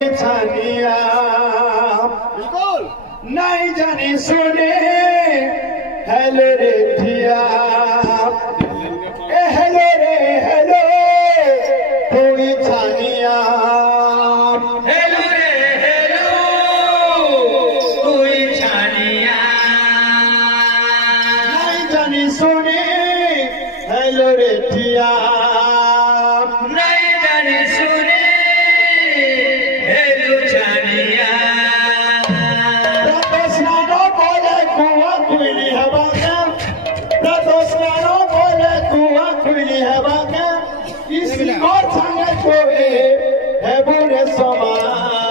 ছানিয়া নাই জানি শুনে হ্যালো রে ঠিয়া হ্যালো রে হ্যালো তুই ছানিয়া हेलो रे हेलो कोई छानिया নাই জানি শুনে হ্যালো রে ঠিয়া नहीं जाने सुने हेलो छानिया প্রশ্ন বলে কুয়া খুইলি হবাকা প্রশ্ন বলে কুয়া খুইলি হবাকা ইসি কথাঙ্গে কোয়ে হেবুরে সমান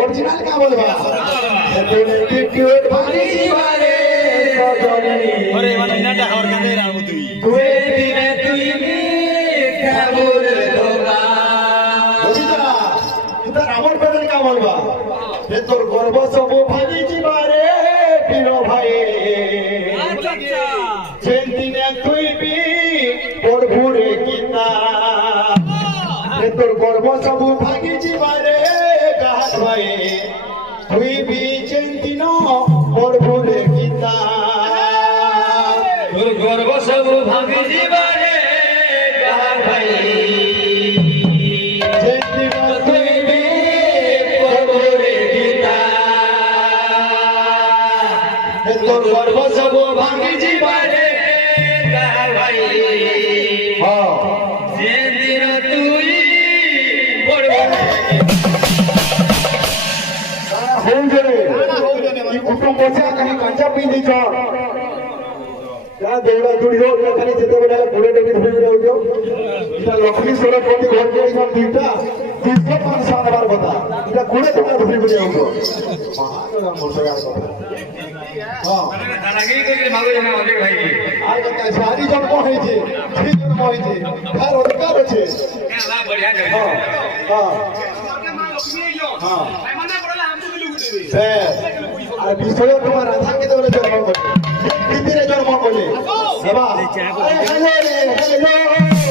অরিজিনাল কা বলবা হেবুরে টিকিট ভারি বারে সজনী अरे वाला नाटा और का दे रहा हूं तू दुए दिन तुई भी कबूल होगा বুঝিতা তুই আমার পেদল কা বলবা হে তোর গর্ব সব ভাগি জিবারে প্রিয় ভাই যেদিনে তুই বি পড়বুরে গীতা হে তোর গর্ব সব ভাগি জিবারে গাহাত ভাই তুই বি যেদিন পড়বুরে গীতা তোর গর্ব সব ভাঙি জীবনে গাহ ভাই যেদিন তুই বি পড়বুরে গীতা হে তোর গর্ব সব ভাঙি জীবনে গাহ ভাই হ্যাঁ যেদিন তুই পড়বুরে ಈ ಕುಟುಂಬ ಕहीं ಕಂಚಾ ಪಿಂದಿଛ ଯାହା ଦୌଡ଼ା ଦୌଡ଼ି ହଉ ଖାଲି ଯେତେବେଳେ ଘୋଡ଼େ ଡେବି ଧରି ଯାଉଛ ଏଇଟା ଲକ୍ଷ୍ମୀ ସ୍ୱର ପ୍ରତି ଘର ଯାଇଛ ଦୁଇଟା 200-500 ନେବାର କଥା ଏଇଟା ଘୋଡ଼େ ଟଙ୍କା ଧରି କରି ଯାଉଛ ହଁ দাদাগিরি করে ভালো জানা অনেক ভাই আর কথা সারি জন্ম হয়েছে সেই জন্ম হয়েছে তার অধিকার আছে কেলা বড়িয়া করে হ্যাঁ হ্যাঁ হ্যাঁ আর বিষয় তোমার রাধা কেতବେଳେ জন্ম করে পৃথিবীরে জন্ম করে হেবা হ্যালো রে হ্যালো